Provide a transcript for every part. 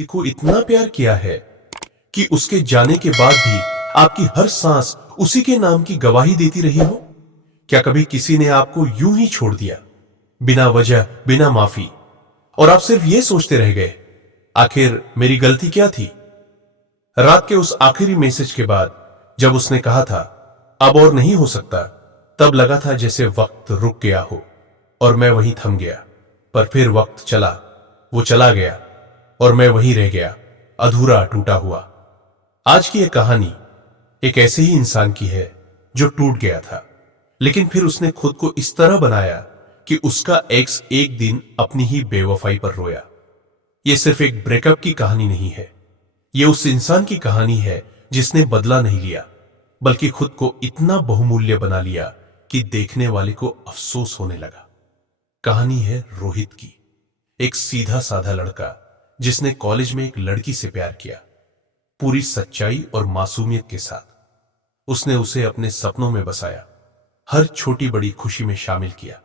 व्यक्ति को इतना प्यार किया है कि उसके जाने के बाद भी आपकी हर सांस उसी के नाम की गवाही देती रही हो? क्या कभी किसी ने आपको यूं ही छोड़ दिया, बिना वजह, बिना माफी, और आप सिर्फ ये सोचते रह गए, आखिर मेरी गलती क्या थी? रात के उस आखिरी मैसेज के बाद जब उसने कहा था अब और नहीं हो सकता, तब लगा था जैसे वक्त रुक गया हो और मैं वहीं थम गया। पर फिर वक्त चला, वो चला गया और मैं वहीं रह गया, अधूरा, टूटा हुआ। आज की यह कहानी एक ऐसे ही इंसान की है जो टूट गया था, लेकिन फिर उसने खुद को इस तरह बनाया कि उसका एक्स एक दिन अपनी ही बेवफाई पर रोया। यह सिर्फ एक ब्रेकअप की कहानी नहीं है, यह उस इंसान की कहानी है जिसने बदला नहीं लिया, बल्कि खुद को इतना बहुमूल्य बना लिया कि देखने वाले को अफसोस होने लगा। कहानी है रोहित की, एक सीधा साधा लड़का जिसने कॉलेज में एक लड़की से प्यार किया, पूरी सच्चाई और मासूमियत के साथ। उसने उसे अपने सपनों में बसाया, हर छोटी बड़ी खुशी में शामिल किया।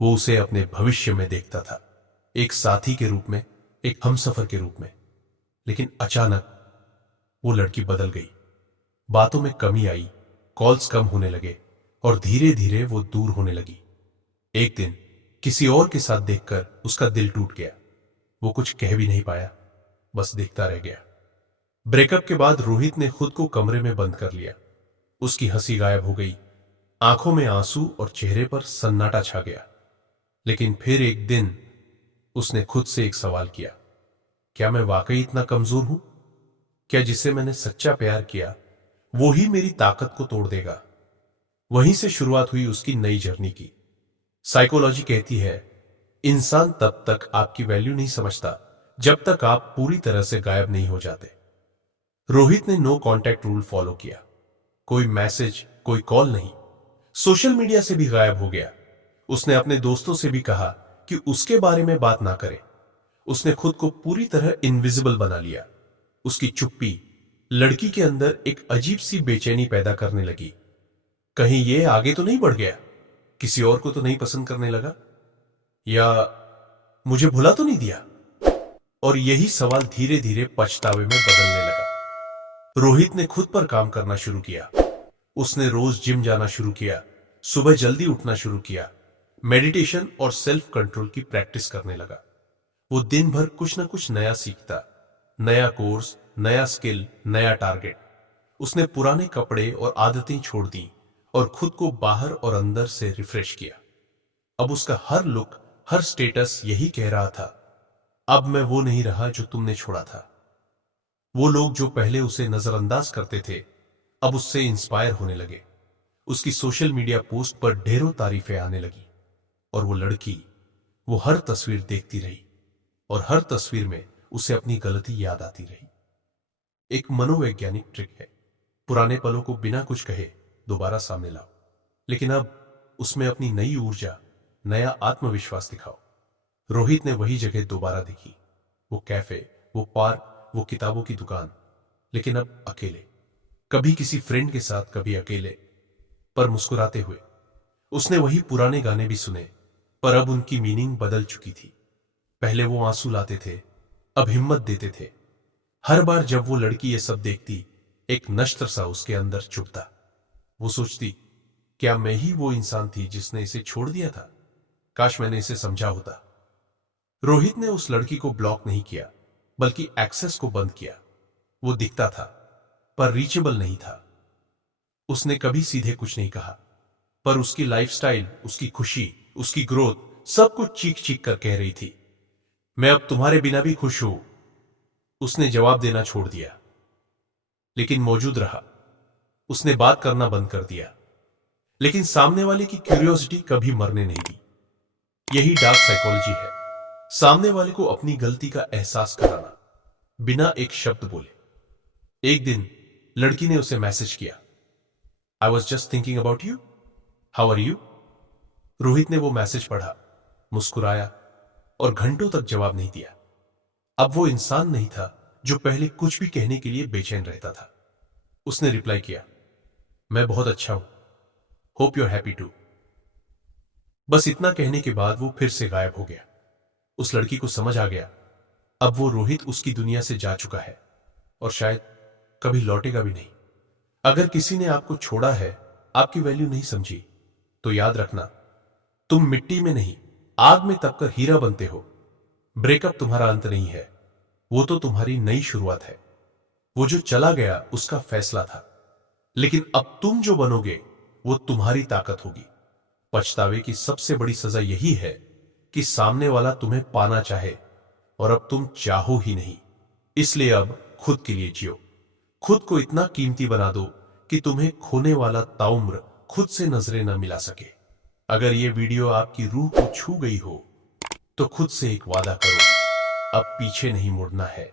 वो उसे अपने भविष्य में देखता था, एक साथी के रूप में, एक हमसफर के रूप में। लेकिन अचानक वो लड़की बदल गई, बातों में कमी आई, कॉल्स कम होने लगे और धीरे धीरे वो दूर होने लगी। एक दिन किसी और के साथ देखकर उसका दिल टूट गया। वो कुछ कह भी नहीं पाया, बस देखता रह गया। ब्रेकअप के बाद रोहित ने खुद को कमरे में बंद कर लिया। उसकी हंसी गायब हो गई, आंखों में आंसू और चेहरे पर सन्नाटा छा गया। लेकिन फिर एक दिन उसने खुद से एक सवाल किया, क्या मैं वाकई इतना कमजोर हूं? क्या जिसे मैंने सच्चा प्यार किया वो ही मेरी ताकत को तोड़ देगा? वहीं से शुरुआत हुई उसकी नई जर्नी की। साइकोलॉजी कहती है इंसान तब तक आपकी वैल्यू नहीं समझता जब तक आप पूरी तरह से गायब नहीं हो जाते। रोहित ने नो कांटेक्ट रूल फॉलो किया, कोई मैसेज, कोई कॉल नहीं। सोशल मीडिया से भी गायब हो गया। उसने अपने दोस्तों से भी कहा कि उसके बारे में बात ना करें। उसने खुद को पूरी तरह इनविजिबल बना लिया। उसकी चुप्पी लड़की के अंदर एक अजीब सी बेचैनी पैदा करने लगी। कहीं ये आगे तो नहीं बढ़ गया, किसी और को तो नहीं पसंद करने लगा, या मुझे भुला तो नहीं दिया? और यही सवाल धीरे धीरे पछतावे में बदलने लगा। रोहित ने खुद पर काम करना शुरू किया। उसने रोज जिम जाना शुरू किया, सुबह जल्दी उठना शुरू किया, मेडिटेशन और सेल्फ कंट्रोल की प्रैक्टिस करने लगा। वो दिन भर कुछ ना कुछ नया सीखता, नया कोर्स, नया स्किल, नया टारगेट। उसने पुराने कपड़े और आदतें छोड़ दी और खुद को बाहर और अंदर से रिफ्रेश किया। अब उसका हर लुक, हर स्टेटस यही कह रहा था, अब मैं वो नहीं रहा जो तुमने छोड़ा था। वो लोग जो पहले उसे नजरअंदाज करते थे अब उससे इंस्पायर होने लगे। उसकी सोशल मीडिया पोस्ट पर ढेरों तारीफें आने लगी और वो लड़की, वो हर तस्वीर देखती रही और हर तस्वीर में उसे अपनी गलती याद आती रही। एक मनोवैज्ञानिक ट्रिक है, पुराने पलों को बिना कुछ कहे दोबारा सामने लाओ, लेकिन अब उसमें अपनी नई ऊर्जा, नया आत्मविश्वास दिखाओ। रोहित ने वही जगह दोबारा देखी, वो कैफे, वो पार्क, वो किताबों की दुकान, लेकिन अब अकेले। कभी किसी फ्रेंड के साथ, कभी अकेले, पर मुस्कुराते हुए। उसने वही पुराने गाने भी सुने, पर अब उनकी मीनिंग बदल चुकी थी। पहले वो आंसू लाते थे, अब हिम्मत देते थे। हर बार जब वो लड़की ये सब देखती, एक नश्तर सा उसके अंदर चुभता। वो सोचती, क्या मैं ही वो इंसान थी जिसने इसे छोड़ दिया था? काश मैंने इसे समझा होता। रोहित ने उस लड़की को ब्लॉक नहीं किया, बल्कि एक्सेस को बंद किया। वो दिखता था पर रीचेबल नहीं था। उसने कभी सीधे कुछ नहीं कहा, पर उसकी लाइफस्टाइल, उसकी खुशी, उसकी ग्रोथ, सब कुछ चीख चीख कर कह रही थी, मैं अब तुम्हारे बिना भी खुश हूं। उसने जवाब देना छोड़ दिया, लेकिन मौजूद रहा। उसने बात करना बंद कर दिया, लेकिन सामने वाले की क्यूरियोसिटी कभी मरने नहीं दी। यही डार्क साइकोलॉजी है, सामने वाले को अपनी गलती का एहसास कराना, बिना एक शब्द बोले। एक दिन लड़की ने उसे मैसेज किया, I was just thinking about you, how are you? Rohit ने वो मैसेज पढ़ा, मुस्कुराया और घंटों तक जवाब नहीं दिया। अब वो इंसान नहीं था जो पहले कुछ भी कहने के लिए बेचैन रहता था। उसने रिप्लाई किया, मैं बहुत अच्छा हूं, hope you are happy too. बस इतना कहने के बाद वो फिर से गायब हो गया। उस लड़की को समझ आ गया, अब वो रोहित उसकी दुनिया से जा चुका है और शायद कभी लौटेगा भी नहीं। अगर किसी ने आपको छोड़ा है, आपकी वैल्यू नहीं समझी, तो याद रखना, तुम मिट्टी में नहीं, आग में तपकर हीरा बनते हो। ब्रेकअप तुम्हारा अंत नहीं है, वो तो तुम्हारी नई शुरुआत है। वो जो चला गया उसका फैसला था, लेकिन अब तुम जो बनोगे वो तुम्हारी ताकत होगी। पछतावे की सबसे बड़ी सजा यही है कि सामने वाला तुम्हें पाना चाहे और अब तुम चाहो ही नहीं। इसलिए अब खुद के लिए जियो, खुद को इतना कीमती बना दो कि तुम्हें खोने वाला ताउम्र खुद से नजरें न मिला सके। अगर ये वीडियो आपकी रूह को छू गई हो तो खुद से एक वादा करो, अब पीछे नहीं मुड़ना है।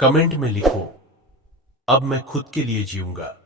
कमेंट में लिखो, अब मैं खुद के लिए जीऊंगा।